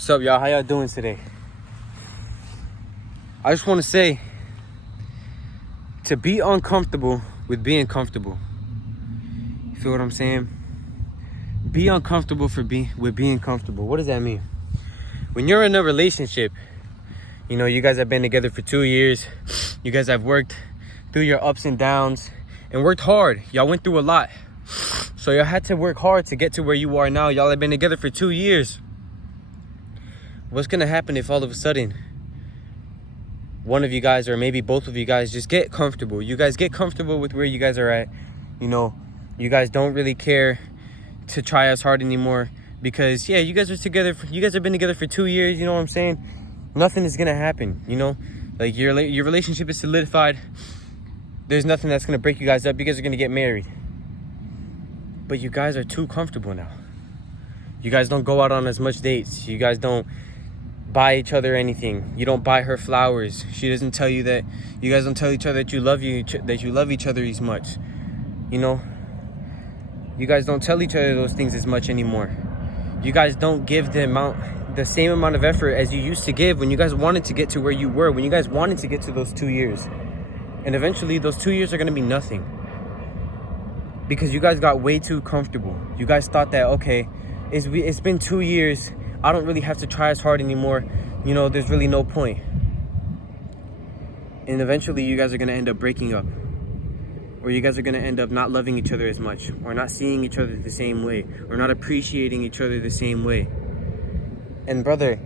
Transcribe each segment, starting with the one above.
What's up, y'all? How y'all doing today? I just want to say, to be uncomfortable with being comfortable. You feel what I'm saying? Be uncomfortable with being comfortable. What does that mean? When you're in a relationship, you know, you guys have been together for 2 years. You guys have worked through your ups and downs and worked hard. Y'all went through a lot. So y'all had to work hard to get to where you are now. Y'all have been together for 2 years. What's gonna happen if all of a sudden one of you guys, or maybe both of you guys, just get comfortable? You guys get comfortable with where you guys are at. You know, you guys don't really care to try as hard anymore because, yeah, you guys are together. You guys have been together for 2 years. You know what I'm saying? Nothing is gonna happen. You know, like your relationship is solidified. There's nothing that's gonna break you guys up. You guys are gonna get married. But you guys are too comfortable now. You guys don't go out on as much dates. You guys don't buy each other anything. You don't buy her flowers. She doesn't tell you that. You guys don't tell each other that you love each other as much. You know, you guys don't tell each other those things as much anymore. You guys don't give the same amount of effort as you used to give when you guys wanted to get to where you were, when you guys wanted to get to those 2 years. And eventually those 2 years are going to be nothing because you guys got way too comfortable. You guys thought that, okay, it's been 2 years. I don't really have to try as hard anymore. You know, there's really no point. And eventually you guys are going to end up breaking up. Or you guys are going to end up not loving each other as much. Or not seeing each other the same way. Or not appreciating each other the same way. And brother,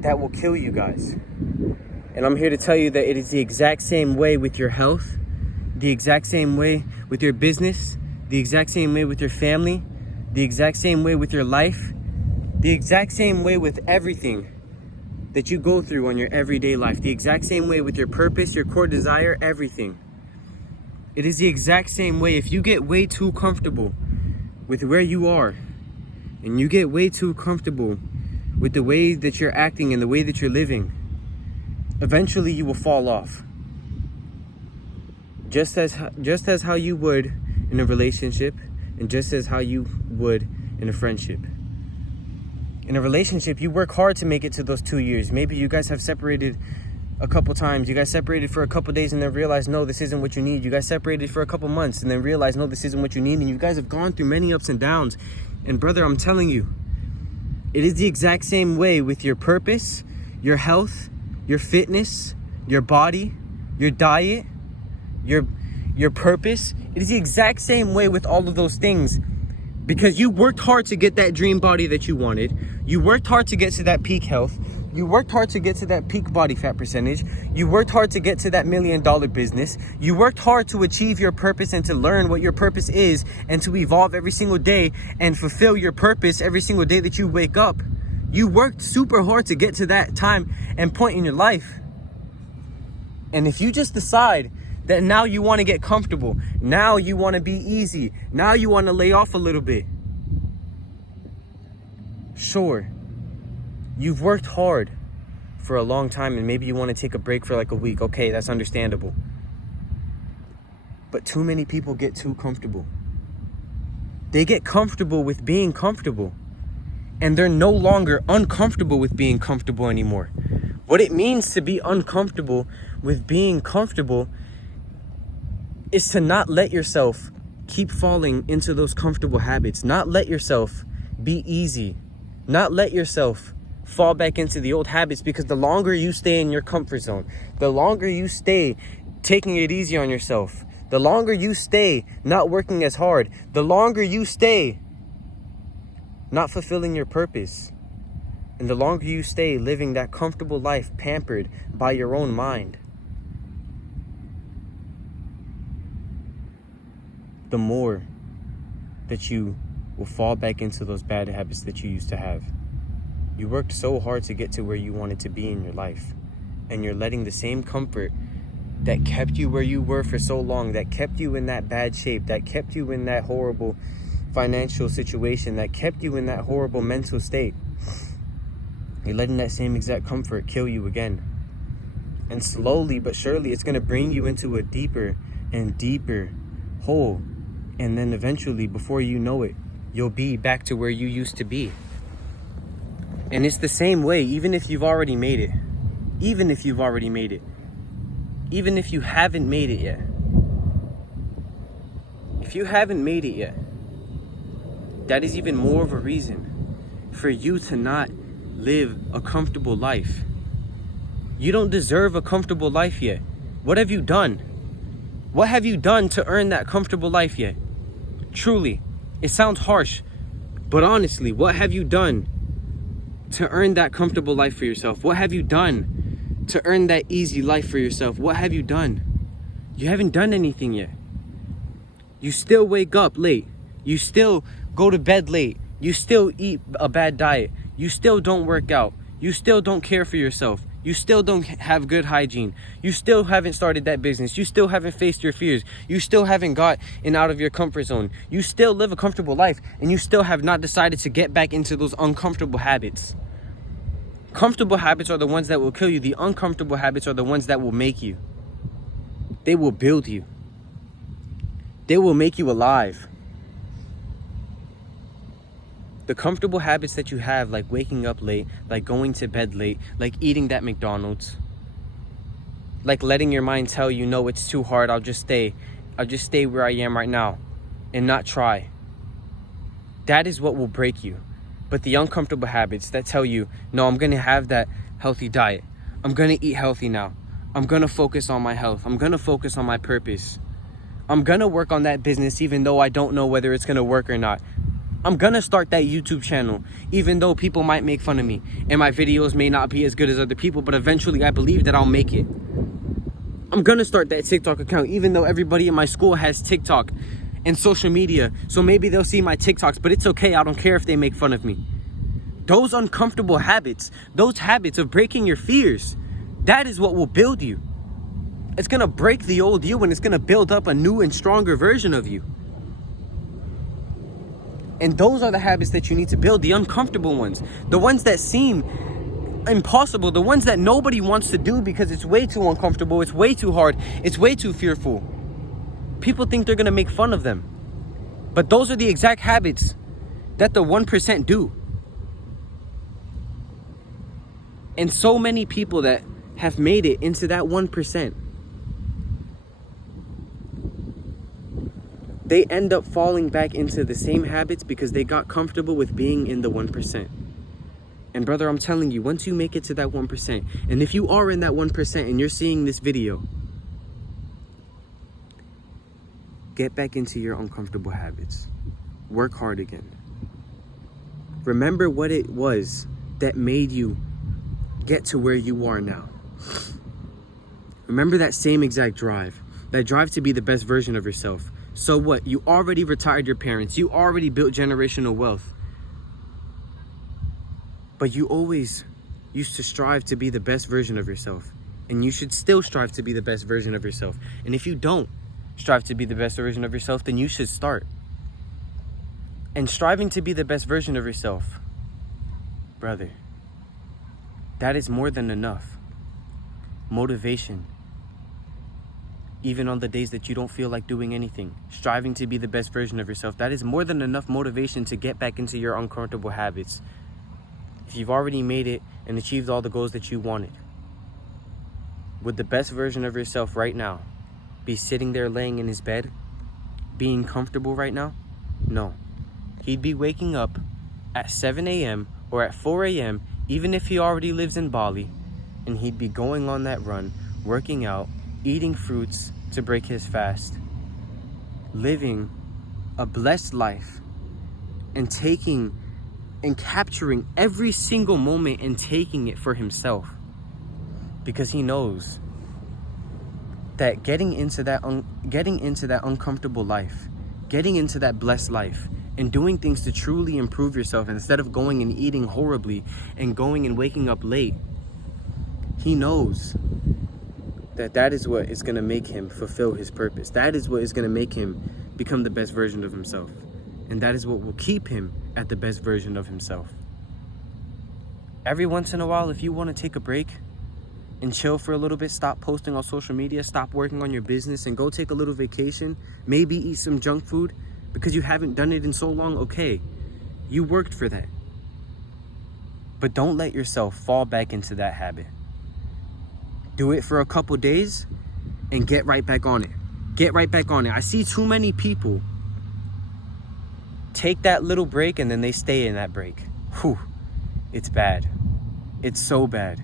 that will kill you guys. And I'm here to tell you that it is the exact same way with your health. The exact same way with your business. The exact same way with your family. The exact same way with your life, the exact same way with everything that you go through on your everyday life, the exact same way with your purpose, your core desire, everything. It is the exact same way. If you get way too comfortable with where you are, and you get way too comfortable with the way that you're acting and the way that you're living, eventually you will fall off. Just as how you would in a relationship, and just as how you would in a friendship. In a relationship, you work hard to make it to those 2 years. Maybe you guys have separated a couple times. You guys separated for a couple days and then realized, no, this isn't what you need. You guys separated for a couple months and then realized, no, this isn't what you need. And you guys have gone through many ups and downs. And brother, I'm telling you, it is the exact same way with your purpose, your health, your fitness, your body, your diet, your purpose. It is the exact same way with all of those things because you worked hard to get that dream body that you wanted. You worked hard to get to that peak health. You worked hard to get to that peak body fat percentage. You worked hard to get to that $1 million business. You worked hard to achieve your purpose and to learn what your purpose is and to evolve every single day and fulfill your purpose every single day that you wake up. You worked super hard to get to that time and point in your life. And if you just decide that now you want to get comfortable, now you want to be easy, now you want to lay off a little bit. Sure, you've worked hard for a long time and maybe you want to take a break for like a week. Okay, that's understandable. But too many people get too comfortable. They get comfortable with being comfortable and they're no longer uncomfortable with being comfortable anymore. What it means to be uncomfortable with being comfortable is to not let yourself keep falling into those comfortable habits. Not let yourself be easy. Not let yourself fall back into the old habits, because the longer you stay in your comfort zone, the longer you stay taking it easy on yourself, the longer you stay not working as hard, the longer you stay not fulfilling your purpose, and the longer you stay living that comfortable life pampered by your own mind, the more that you will fall back into those bad habits that you used to have. You worked so hard to get to where you wanted to be in your life, and you're letting the same comfort that kept you where you were for so long, that kept you in that bad shape, that kept you in that horrible financial situation, that kept you in that horrible mental state. You're letting that same exact comfort kill you again. And slowly but surely, it's going to bring you into a deeper and deeper hole. And then eventually, before you know it, you'll be back to where you used to be. And it's the same way, even if you've already made it. Even if you've already made it. Even if you haven't made it yet. If you haven't made it yet, that is even more of a reason for you to not live a comfortable life. You don't deserve a comfortable life yet. What have you done? What have you done to earn that comfortable life yet? Truly, it sounds harsh, but honestly, what have you done to earn that comfortable life for yourself? What have you done to earn that easy life for yourself? What have you done? You haven't done anything yet. You still wake up late. You still go to bed late. You still eat a bad diet. You still don't work out. You still don't care for yourself. You still don't have good hygiene. You still haven't started that business. You still haven't faced your fears. You still haven't gotten out of your comfort zone. You still live a comfortable life, and you still have not decided to get back into those uncomfortable habits. Comfortable habits are the ones that will kill you. The uncomfortable habits are the ones that will make you. They will build you. They will make you alive. The comfortable habits that you have, like waking up late, like going to bed late, like eating that McDonald's, like letting your mind tell you, no, it's too hard, I'll just stay where I am right now and not try. That is what will break you. But the uncomfortable habits that tell you, no, I'm gonna have that healthy diet, I'm gonna eat healthy now, I'm gonna focus on my health, I'm gonna focus on my purpose, I'm gonna work on that business even though I don't know whether it's gonna work or not. I'm gonna start that YouTube channel, even though people might make fun of me and my videos may not be as good as other people, but eventually I believe that I'll make it. I'm gonna start that TikTok account, even though everybody in my school has TikTok and social media, so maybe they'll see my TikToks, but it's okay, I don't care if they make fun of me. Those uncomfortable habits, those habits of breaking your fears, that is what will build you. It's gonna break the old you and it's gonna build up a new and stronger version of you. And those are the habits that you need to build, the uncomfortable ones, the ones that seem impossible, the ones that nobody wants to do because it's way too uncomfortable, it's way too hard, it's way too fearful. People think they're gonna make fun of them. But those are the exact habits that the 1% do. And so many people that have made it into that 1%, they end up falling back into the same habits because they got comfortable with being in the 1%. And brother, I'm telling you, once you make it to that 1%, and if you are in that 1% and you're seeing this video, get back into your uncomfortable habits. Work hard again. Remember what it was that made you get to where you are now. Remember that same exact drive, that drive to be the best version of yourself. So what? You already retired your parents. You already built generational wealth. But you always used to strive to be the best version of yourself. And you should still strive to be the best version of yourself. And if you don't strive to be the best version of yourself, then you should start. And striving to be the best version of yourself, brother, that is more than enough motivation. Even on the days that you don't feel like doing anything, striving to be the best version of yourself, that is more than enough motivation to get back into your uncomfortable habits. If you've already made it and achieved all the goals that you wanted, would the best version of yourself right now be sitting there laying in his bed, being comfortable right now? No. He'd be waking up at 7 a.m. or at 4 a.m., even if he already lives in Bali, and he'd be going on that run, working out, eating fruits to break his fast, living a blessed life, and taking and capturing every single moment and taking it for himself, because he knows that getting into that uncomfortable life, getting into that blessed life, and doing things to truly improve yourself instead of going and eating horribly and going and waking up late, he knows that is what is going to make him fulfill his purpose. That is what is going to make him become the best version of himself. And that is what will keep him at the best version of himself. Every once in a while, if you want to take a break and chill for a little bit, stop posting on social media, stop working on your business, and go take a little vacation, maybe eat some junk food because you haven't done it in so long, okay, you worked for that. But don't let yourself fall back into that habit. Do it for a couple days and get right back on it. Get right back on it. I see too many people take that little break and then they stay in that break. Whew. It's bad. It's so bad.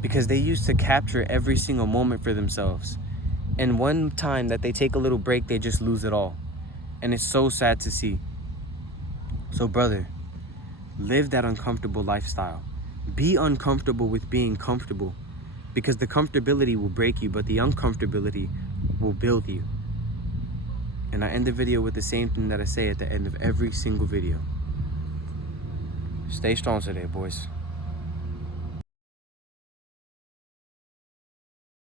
Because they used to capture every single moment for themselves. And one time that they take a little break, they just lose it all. And it's so sad to see. So brother, live that uncomfortable lifestyle. Be uncomfortable with being comfortable. Because the comfortability will break you, but the uncomfortability will build you. And I end the video with the same thing that I say at the end of every single video. Stay strong today, boys.